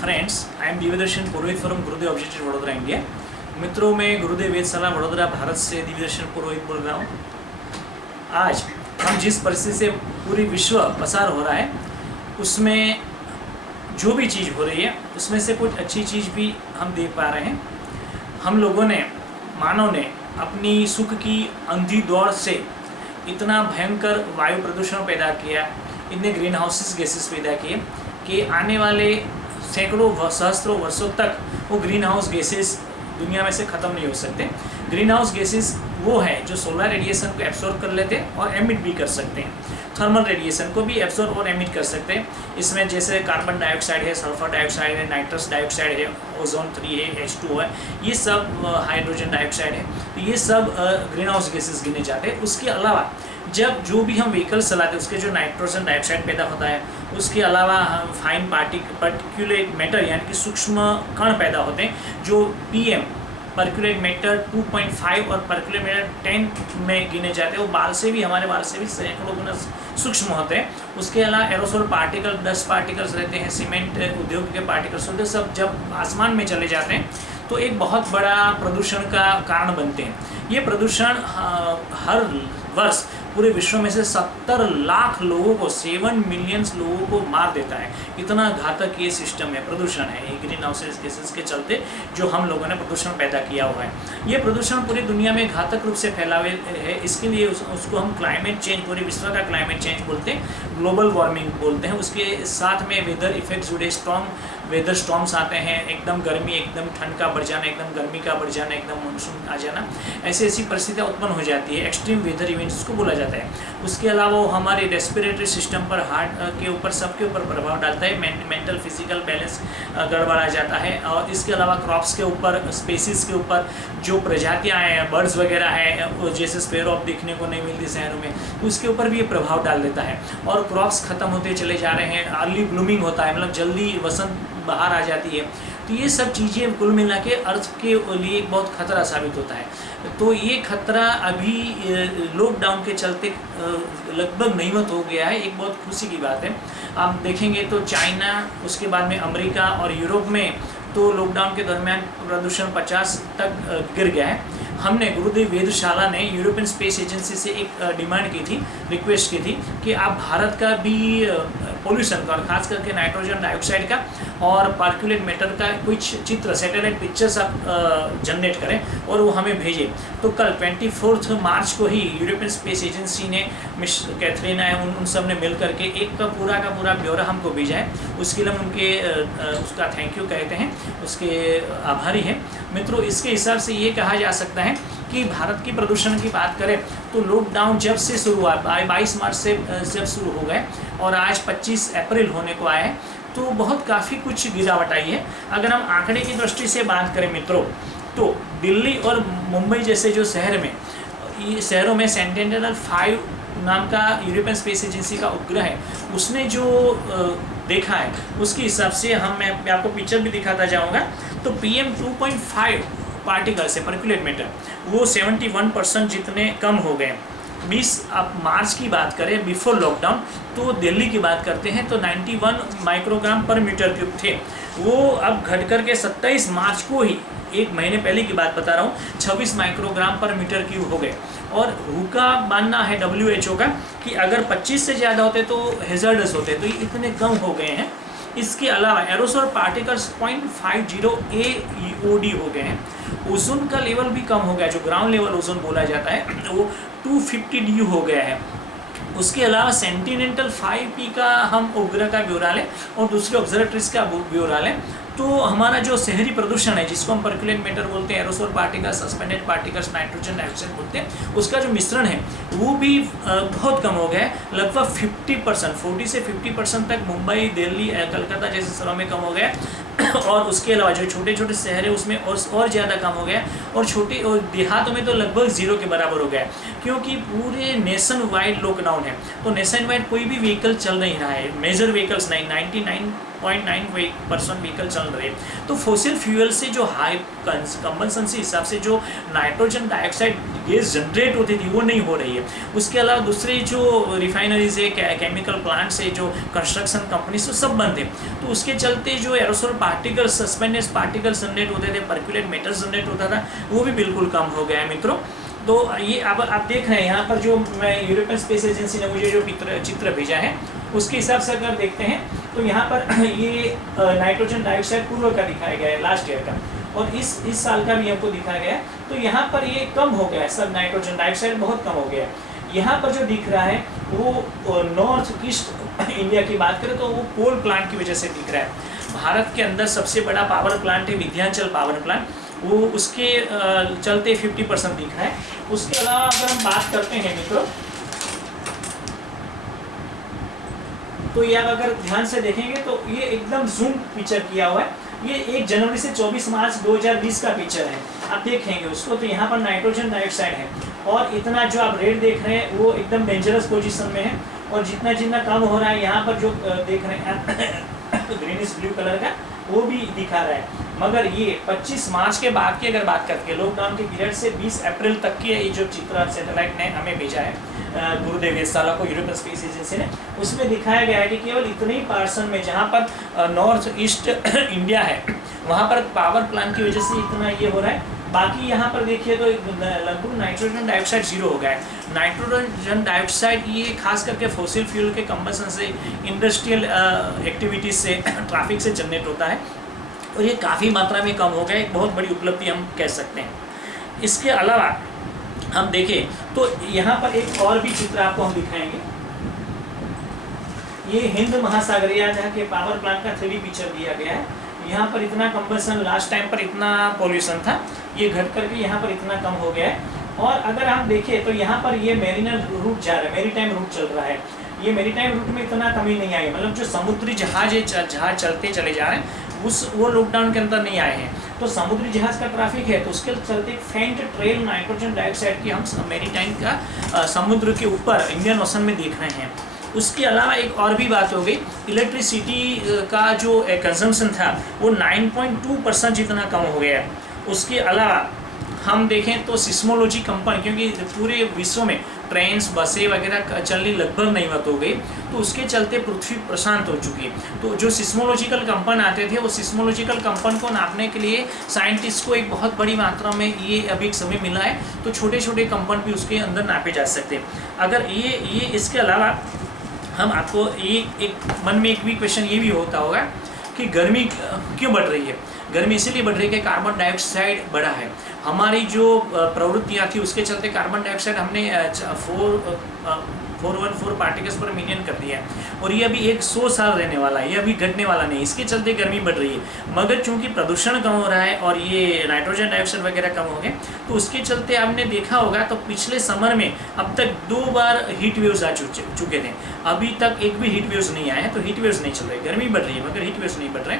Friends, I am Divyadarshan Purohit from Gurudev objective Vadodara India. मित्रों, मैं गुरुदेव वेधशाला वडोदरा भारत से दिव्यदर्शन पुरोहित बोल रहा हूँ। आज हम जिस परिस्थिति से पूरी विश्व पसार हो रहा है, उसमें जो भी चीज़ हो रही है उसमें से कुछ अच्छी चीज़ भी हम देख पा रहे हैं। हम लोगों ने, मानव ने अपनी सुख की अंधी दौड़ से इतना भयंकर वायु प्रदूषण पैदा किया, इतने ग्रीन हाउसेस गैसेस पैदा किए कि आने वाले सैकड़ों सहस्त्रों वर्षों तक वो ग्रीन हाउस गैसेस दुनिया में से ख़त्म नहीं हो सकते। ग्रीन हाउस गैसेस वो है जो सोलर रेडिएशन को एब्सॉर्ब कर लेते हैं और एमिट भी कर सकते हैं। थर्मल रेडिएशन को भी एब्सॉर्ब और एमिट कर सकते हैं। इसमें जैसे कार्बन डाइऑक्साइड है, सल्फर डाइऑक्साइड है, नाइट्रस डाइऑक्साइड है, ओजोन 3 है, H2 है, ये सब हाइड्रोजन डाइऑक्साइड है, तो ये सब ग्रीन हाउस गैसेस गिने जाते हैं। उसके अलावा जब जो भी हम व्हीकल चलाते हैं उसके जो नाइट्रोजन डाइऑक्साइड पैदा होता है, उसके अलावा फाइन पार्टिकुलेट मैटर यानी कि सूक्ष्म कण पैदा होते हैं जो PM पर्कुलेट मैटर 2.5 और पर्कुलेट मैटर 10 में गिने जाते हैं। वो बाल से भी, हमारे बाल से भी सैकड़ों गुना सूक्ष्म होते हैं। उसके अलावा एरोसोल पार्टिकल, डस्ट पार्टिकल्स रहते हैं, सीमेंट उद्योग के पार्टिकल्स होते हैं, सब जब आसमान में चले जाते हैं तो एक बहुत बड़ा प्रदूषण का कारण बनते हैं। ये प्रदूषण हर वर्ष पूरे विश्व में से 70 लाख लोगों को, 7 मिलियन लोगों को मार देता है। इतना घातक ये सिस्टम है, प्रदूषण है, ये ग्रीन हाउस गैसेस के चलते जो हम लोगों ने प्रदूषण पैदा किया हुआ है। ये प्रदूषण पूरी दुनिया में घातक रूप से फैला है। इसके लिए उसको हम क्लाइमेट चेंज, पूरे विश्व का क्लाइमेट चेंज बोलते हैं, ग्लोबल वार्मिंग बोलते हैं। उसके साथ में वेदर इफेक्ट्स जुड़े, वेदर स्टॉर्म्स आते हैं, एकदम गर्मी, एकदम ठंड का बढ़ जाना, एकदम गर्मी का बढ़ जाना, एकदम मानसून आ जाना, ऐसी परिस्थितियाँ उत्पन्न हो जाती है। एक्सट्रीम वेदर इवेंट्स उसको बोला जाता है। उसके अलावा वो हमारे रेस्पिरेटरी सिस्टम पर, हार्ट के ऊपर, सबके ऊपर प्रभाव डालता है। मेंटल फिजिकल बैलेंस गड़बड़ा जाता है। और इसके अलावा क्रॉप्स के ऊपर, स्पेसीज के ऊपर, जो प्रजातियाँ हैं, बर्ड्स वगैरह हैं, जैसे स्पैरो अब देखने को नहीं मिलती शहरों में, उसके ऊपर भी ये प्रभाव डाल देता है। और क्रॉप्स खत्म होते चले जा रहे हैं, अर्ली ब्लूमिंग होता है, मतलब जल्दी वसंत बाहर आ जाती है। तो ये सब चीज़ें कुल मिला के अर्थ के लिए एक बहुत खतरा साबित होता है। तो ये खतरा अभी लॉकडाउन के चलते लगभग नहींवत हो गया है। एक बहुत खुशी की बात है। आप देखेंगे तो चाइना, उसके बाद में अमेरिका और यूरोप में तो लॉकडाउन के दरमियान प्रदूषण 50 तक गिर गया है। हमने गुरुदेव वेधशाला ने यूरोपियन स्पेस एजेंसी से एक डिमांड की थी, रिक्वेस्ट की थी कि आप भारत का भी पोल्यूशन का, और खास करके नाइट्रोजन डाइऑक्साइड का और पार्कुलेट मैटर का कुछ चित्र, सैटेलाइट पिक्चर्स आप जनरेट करें और वो हमें भेजें। तो कल 24 मार्च को ही यूरोपियन स्पेस एजेंसी ने, मिस कैथरीना है, उन सब ने मिल करके एक का पूरा ब्यौरा हमको भेजा है। उसके लिए हम उसका थैंक यू कहते हैं, उसके आभारी हैं। मित्रों, इसके हिसाब से ये कहा जा सकता है कि भारत की प्रदूषण की बात करें तो लॉकडाउन जब से शुरू हुआ, 22 मार्च से जब शुरू हो गए और आज 25 अप्रैल होने को आए हैं, तो बहुत काफ़ी कुछ गिरावट आई है। अगर हम आंकड़े की दृष्टि से बात करें मित्रों, तो दिल्ली और मुंबई जैसे जो शहरों में सेंटिनल-5 नाम का यूरोपियन स्पेस एजेंसी का उपग्रह है, उसने जो देखा है उसके हिसाब से मैं आपको पिक्चर भी दिखाता जाऊँगा। तो PM 2.5 पार्टिकल्स है, पर्कुलेट मैटर, वो 71% जितने कम हो गए। 20 आप मार्च की बात करें बिफोर लॉकडाउन, तो दिल्ली की बात करते हैं तो 91 माइक्रोग्राम पर मीटर क्यूब थे। वो अब घट कर के 27 मार्च को ही, एक महीने पहले की बात बता रहा हूँ, 26 माइक्रोग्राम पर मीटर क्यूब हो गए। और WHO का मानना है, WHO का, कि अगर 25 से ज़्यादा होते तो हेजर्डस होते, तो ये इतने कम हो गए हैं। इसके अलावा एरोसोल पार्टिकल्स 0.50 AEOD हो गए हैं। ओजोन का लेवल भी कम हो गया, जो ग्राउंड लेवल ओजोन बोला जाता है, वो 250 DU हो गया है। उसके अलावा सेंटिनेंटल-5P का हम उपग्रह का ब्यौरा लें और दूसरे ऑब्जर्वेटरीज का ब्यौरा लें, तो हमारा जो शहरी प्रदूषण है, जिसको हम पर्कुलेट मैटर बोलते हैं, aerosol particles, suspended particles, nitrogen dioxide बोलते हैं, उसका जो मिश्रण है वो भी बहुत कम हो गया है। लगभग 50%, 40 से 50% तक मुंबई, दिल्ली, कलकत्ता जैसे शहरों में कम हो गया। और उसके अलावा जो छोटे छोटे शहर है उसमें और ज़्यादा कम हो गया, और छोटे और देहातों में तो लगभग 0 के बराबर हो गया, क्योंकि पूरे नेशन वाइड लॉकडाउन है। तो नेशन वाइड कोई भी व्हीकल चल नहीं रहा है, मेजर व्हीकल्स नहीं, 0.9% व्हीकल चल रहे हैं। तो फॉसिल फ्यूल से जो हाई कंबसन से हिसाब से जो नाइट्रोजन डाइऑक्साइड गैस जनरेट होती थी वो नहीं हो रही है। उसके अलावा दूसरे जो रिफाइनरीज है, केमिकल प्लांट्स है, जो कंस्ट्रक्शन कंपनीज तो सब बंद थे। तो उसके चलते जो aerosol particles, suspended particles generate होते थे, पर्कुलेट मैटर जनरेट होता था, वो भी बिल्कुल कम हो गया है मित्रों। तो ये अब आप देख रहे हैं यहाँ पर जो मैं यूरोपियन स्पेस एजेंसी ने मुझे जो चित्र भेजा है उसके हिसाब से अगर देखते हैं तो यहाँ पर ये नाइट्रोजन डाइऑक्साइड पूर्व का दिखाया गया है, लास्ट ईयर का, और इस साल का भी हमको दिखाया गया है। तो यहाँ पर ये कम हो गया है, सब नाइट्रोजन डाइऑक्साइड बहुत कम हो गया है। यहाँ पर जो दिख रहा है वो नॉर्थ ईस्ट इंडिया की बात करें तो वो कोल प्लांट की वजह से दिख रहा है। भारत के अंदर सबसे बड़ा पावर प्लांट है विंध्याचल पावर प्लांट, वो उसके चलते 50% दिख रहा है। उसके अलावा अगर हम बात करते हैं मित्रों तो ये अगर ध्यान से देखेंगे तो ये एकदम जूम पिक्चर किया हुआ है। ये 1 जनवरी से 24 मार्च 2020 का पिक्चर है, आप देखेंगे उसको तो यहाँ पर नाइट्रोजन डाइऑक्साइड है और इतना जो आप रेट देख रहे हैं वो एकदम डेंजरस पोजीशन में है। और जितना जितना कम हो रहा है यहाँ पर जो देख रहे हैं ग्रीनिश ब्लू कलर का वो भी दिखा रहा है। मगर ये 25 मार्च के बाद की अगर बात करते हैं, लॉकडाउन के पीरियड से 20 अप्रैल तक की ये जो चित्र सैटेलाइट ने हमें भेजा है गुरुदेव वेधशाला को, यूरोपियन स्पेस एजेंसी ने, उसमें दिखाया गया है कि केवल इतने ही पार्सन में जहाँ पर नॉर्थ ईस्ट इंडिया है वहाँ पर पावर प्लांट की वजह से इतना ये हो रहा है। बाकी यहाँ पर देखिए तो लगभग नाइट्रोजन डाइऑक्साइड जीरो हो गया है। नाइट्रोजन डाइऑक्साइड ये खास करके फॉसिल फ्यूल के कंबसन से, इंडस्ट्रियल एक्टिविटीज से, ट्रैफिक से जनरेट होता है और ये काफ़ी मात्रा में कम हो गया, एक बहुत बड़ी उपलब्धि हम कह सकते हैं। इसके अलावा हम देखें तो यहाँ पर एक और भी चित्र आपको हम दिखाएंगे। ये हिंद महासागरीय जहाँ के पावर प्लांट का 3D पिक्चर दिया गया है। यहाँ पर इतना कंबसन, लास्ट टाइम पर इतना पॉल्यूशन था, ये घट करके यहाँ पर इतना कम हो गया है। और अगर हम देखें तो यहाँ पर ये मेरीनल रूट जा रहा है, मेरीटाइम रूट चल रहा है। ये मेरीटाइम रूट में इतना कमी नहीं आई, मतलब जो समुद्री जहाज चलते चले जा रहे हैं वो लॉकडाउन के अंदर नहीं आए हैं। तो समुद्री जहाज का ट्रैफिक है तो उसके चलते फेंट ट्रेल नाइट्रोजन डाइऑक्साइड की हम मेरीटाइम का समुद्र के ऊपर इंडियन ओशन में देख रहे हैं। उसके अलावा एक और भी बात हो गई, इलेक्ट्रिसिटी का जो कंजम्पशन था वो 9.2% जितना कम हो गया है। उसके अलावा हम देखें तो सिस्मोलॉजी कंपन, क्योंकि पूरे विश्व में ट्रेन्स, बसें वगैरह चलनी लगभग नहीं मत हो गई, तो उसके चलते पृथ्वी प्रशांत हो चुकी है। तो जो सिस्मोलॉजिकल कंपन आते थे वो सिस्मोलॉजिकल कंपन को नापने के लिए साइंटिस्ट को एक बहुत बड़ी मात्रा में ये अभी एक समय मिला है, तो छोटे छोटे कंपन भी उसके अंदर नापे जा सकते हैं। अगर ये इसके अलावा हम आपको एक मन में एक भी क्वेश्चन ये भी होता होगा कि गर्मी क्यों बढ़ रही है। गर्मी इसीलिए बढ़ रही है कि कार्बन डाइऑक्साइड बढ़ा है। हमारी जो प्रवृत्तियाँ थी उसके चलते कार्बन डाइऑक्साइड हमने 414 पार्टिकल्स पर मिलियन कर दिया है और ये अभी 100 साल रहने वाला है, ये अभी घटने वाला नहीं। इसके चलते गर्मी बढ़ रही है। मगर चूंकि प्रदूषण कम हो रहा है और ये नाइट्रोजन डाइऑक्साइड वगैरह कम हो गए, तो उसके चलते आपने देखा होगा तो पिछले समर में अब तक 2 बार हीट वेव्स आ चुके थे, अभी तक एक भी हीट वेव्स नहीं आए हैं। तो हीट वेव्स नहीं चल रहे, गर्मी बढ़ रही है मगर हीट वेव्स नहीं बढ़ रहे।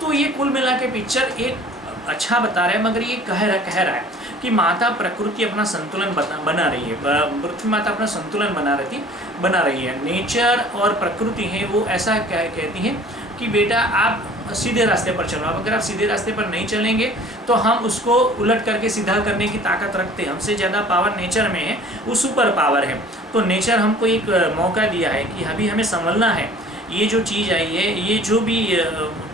तो ये कुल मिला के पिक्चर एक अच्छा बता रहा है, मगर ये कह रहा है कि माता प्रकृति अपना संतुलन बना रही है, पृथ्वी माता अपना संतुलन बना रही है। नेचर और प्रकृति है वो ऐसा कहती है कि बेटा आप सीधे रास्ते पर चलो। अगर आप सीधे रास्ते पर नहीं चलेंगे तो हम उसको उलट करके सीधा करने की ताकत रखते हैं। हमसे ज़्यादा पावर नेचर में है, वो सुपर पावर है। तो नेचर हमको एक मौका दिया है कि अभी हमें संभलना है। ये जो चीज़ आई है, ये जो भी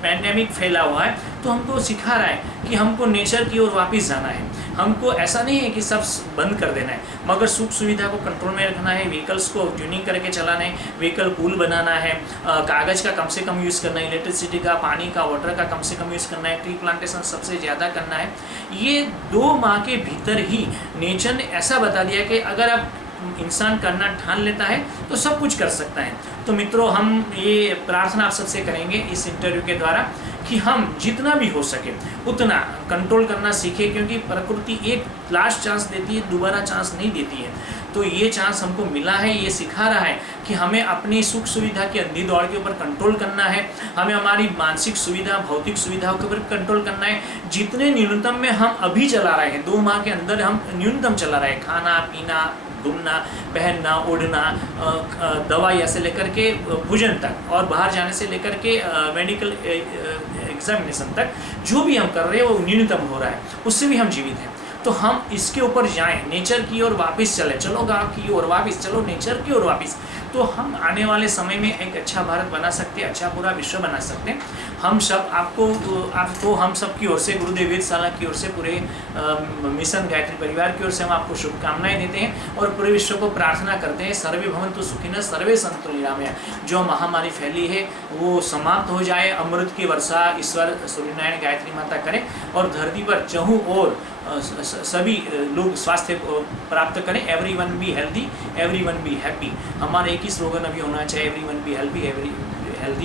पैंडेमिक फैला हुआ है, तो हमको सिखा रहा है कि हमको नेचर की ओर वापस जाना है। हमको ऐसा नहीं है कि सब बंद कर देना है, मगर सुख सुविधा को कंट्रोल में रखना है, व्हीकल्स को ट्यूनिंग करके चलाना है, व्हीकल कूल बनाना है, कागज़ का कम से कम यूज़ करना है, इलेक्ट्रिसिटी का, पानी का, वाटर का कम से कम यूज़ करना है, ट्री प्लांटेशन सबसे ज़्यादा करना है। ये 2 माह के भीतर ही नेचर ने ऐसा बता दिया कि अगर आप इंसान करना ठान लेता है तो सब कुछ कर सकता है। तो मित्रों, हम ये प्रार्थना आप सबसे करेंगे इस इंटरव्यू के द्वारा कि हम जितना भी हो सके उतना कंट्रोल करना सीखें, क्योंकि प्रकृति एक लास्ट चांस देती है, दोबारा चांस नहीं देती है। तो ये चांस हमको मिला है, ये सिखा रहा है कि हमें अपनी सुख सुविधा की अंधी दौड़ के ऊपर कंट्रोल करना है, हमें हमारी मानसिक सुविधा, भौतिक सुविधाओं के ऊपर कंट्रोल करना है। जितने न्यूनतम में हम अभी चला रहे हैं, 2 माह के अंदर हम न्यूनतम चला रहे हैं, खाना पीना, घूमना, पहनना, ओढ़ना, दवाइयाँ से लेकर के भोजन तक और बाहर जाने से लेकर के मेडिकल एग्जामिनेशन तक जो भी हम कर रहे हैं वो न्यूनतम हो रहा है, उससे भी हम जीवित हैं। तो हम इसके ऊपर जाएं, नेचर की ओर वापस चले, चलो गाँव की ओर वापस, चलो नेचर की ओर वापस, तो हम आने वाले समय में एक अच्छा भारत बना सकते हैं, अच्छा पूरा विश्व बना सकते हैं। हम सब आपको हम सब की ओर से, गुरुदेव वेधशाला की ओर से, पूरे मिशन गायत्री परिवार की ओर से हम आपको शुभकामनाएं देते हैं और पूरे विश्व को प्रार्थना करते हैं, सर्वे भवन्तु सुखिनः सर्वे सन्तु निरामया। जो महामारी फैली है वो समाप्त हो जाए, अमृत की वर्षा ईश्वर सूर्यनारायण गायत्री माता करें और धरती पर चहु और सभी लोग स्वास्थ्य प्राप्त करें। Everyone be healthy, everyone be happy. हमारा एक ही स्लोगन अभी होना चाहिए, everyone be healthy,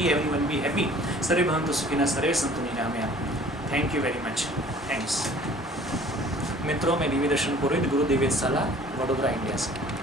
everyone be happy. सर्वे भवन्तु सुखिनः सर्वे सन्तु निरामया। Thank you very much, thanks. मित्रों, मैं दिव्य दर्शन पुरोहित, गुरुदेव वेधशाला, वडोदरा, इंडिया से।